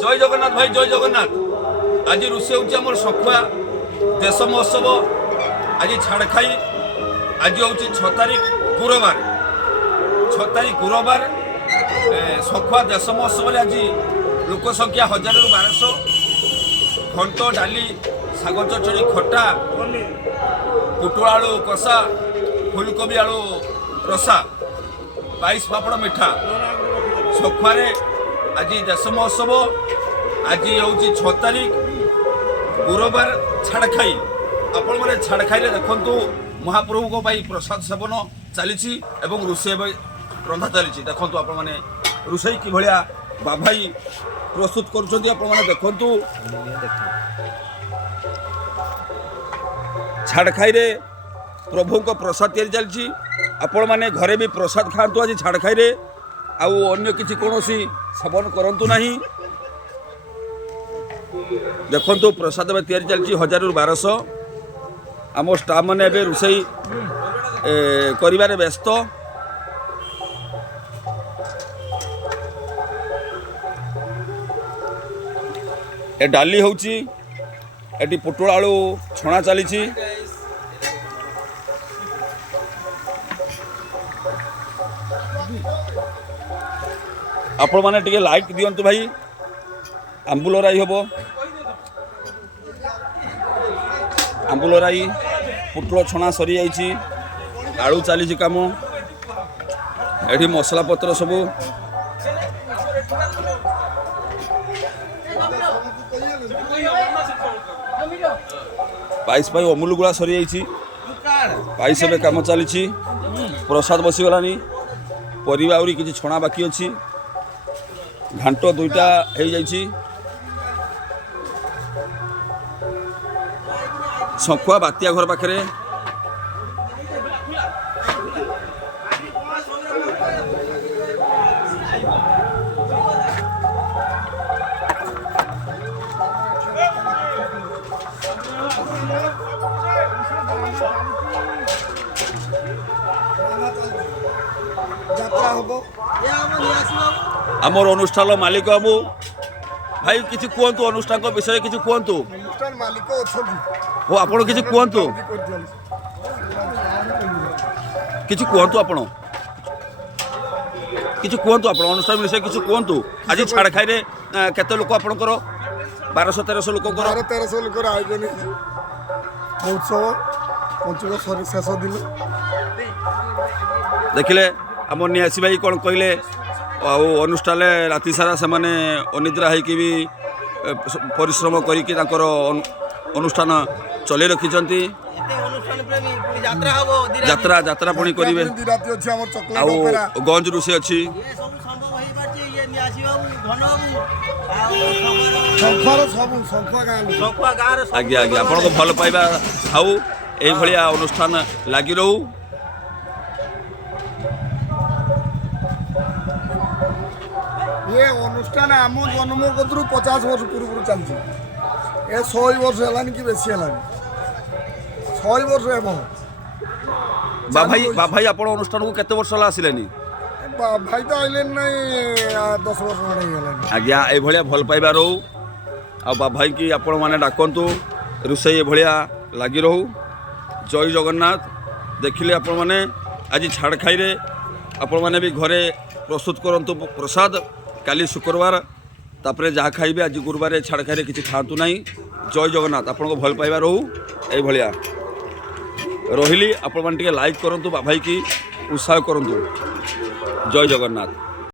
जय जगन्नाथ भाई जय जगन्नाथ। आज रोषे होमर सखुआ देश महोत्सव आज छाड़खाई आज हूँ 6 तारिख गुरुवार 6 तारिख गुरुवार सखुआ देश महोत्सव आज लोक संख्या 1000-1200 घंट डाली शाग चचड़ी खटा पुटुल आलू कषा फुलकोबी आलू रसा 22 पापड़ मिठा सखुआरे आज देश महोत्सव आज हूँ 6 तारिख गुरुवार छाड़खाई आपण मैंने छाड़खाई देखु महाप्रभु प्रसाद सेवन चली रोषे रंधा चली देखु आपण मैंने रोषे कि भाया बाभाई प्रस्तुत कर देखु छाड़खाई रे प्रभु को प्रसाद तैयारी चलती आपण मैंने घरे भी प्रसाद खातु आज छाड़खाई रे आउ अन्य किसी कौन सेवन करंतु नहीं देखो प्रसाद में तैयारी चलती 1000-1200 आम स्टाफ मैंने ए रोषे कर व्यस्त ए डाली होची एटी पुटुल आलू छणा चली आपण माने टिके लाइक दियंतु भाई आंबुलराई हम आंबुलराई पुटल छणा सरी जाइए आलू चली कम एठी मसला पत्र सब पाइस अमूल गुड़ा सरी जाइए पाइस ए कम चली प्रसाद बसीगलानी परिवा आउरी किछि छणा बाकी अच्छी घाट 2टा हो जाइए सखुआ बातिया घर पाखे आमर अनुष्ठान मालिक बाबू भाई किसी कहतु अनुष्ठान विषय किसी कहतु मालिक हो आप किसी कहतु किसी कहतु आप किसी कहतु आप अनुष्ठान विषय किसी कहतु आज छाड़खाई रे केते लोक आपणकर 1200-1300 लोक 1300 लोक आयोजन महोत्सव पंचम शेष दिन देखिले आम नियासी भाई कौन कहले अनुष्ठान राति सारा से माने अनिद्रा होगी भी परिश्रम करिकी अनुष्ठान चले रखिंट यात्रा यात्रा पुणी करेंगे गंज रोषे अच्छी आज्ञा आज्ञा आपण को भल पाइबा आउ ये अनुष्ठान लगी रहू ये अनुष्ठान आम जन्म कतरू 50 वर्ष पूर्व चलती 100 वर्ष है कि बेसी है 100 वर्ष है बाभाई आप अनुष्ठान को केते वर्ष आसिले भाई तो आइले नहीं 10 वर्ष हो आज्ञा ये भल पाइबा रहू आ बाभाई की आपण मैंने डाकतु रोषे ये लगी रहू जय जगन्नाथ देखिले आपण मैंने आज छाड़खाई रे आपण मैंने भी घरे प्रस्तुत करंतु प्रसाद काली शुक्रवार तापरे जहाँ खाइबे आज गुरुवार छाड़खाई किसी खातु ना जय जगन्नाथ आपण को भल पाइबा रहू ये रही आपण मैंने लाइक करूँ बाभाई की उत्साह करूँ जय जगन्नाथ।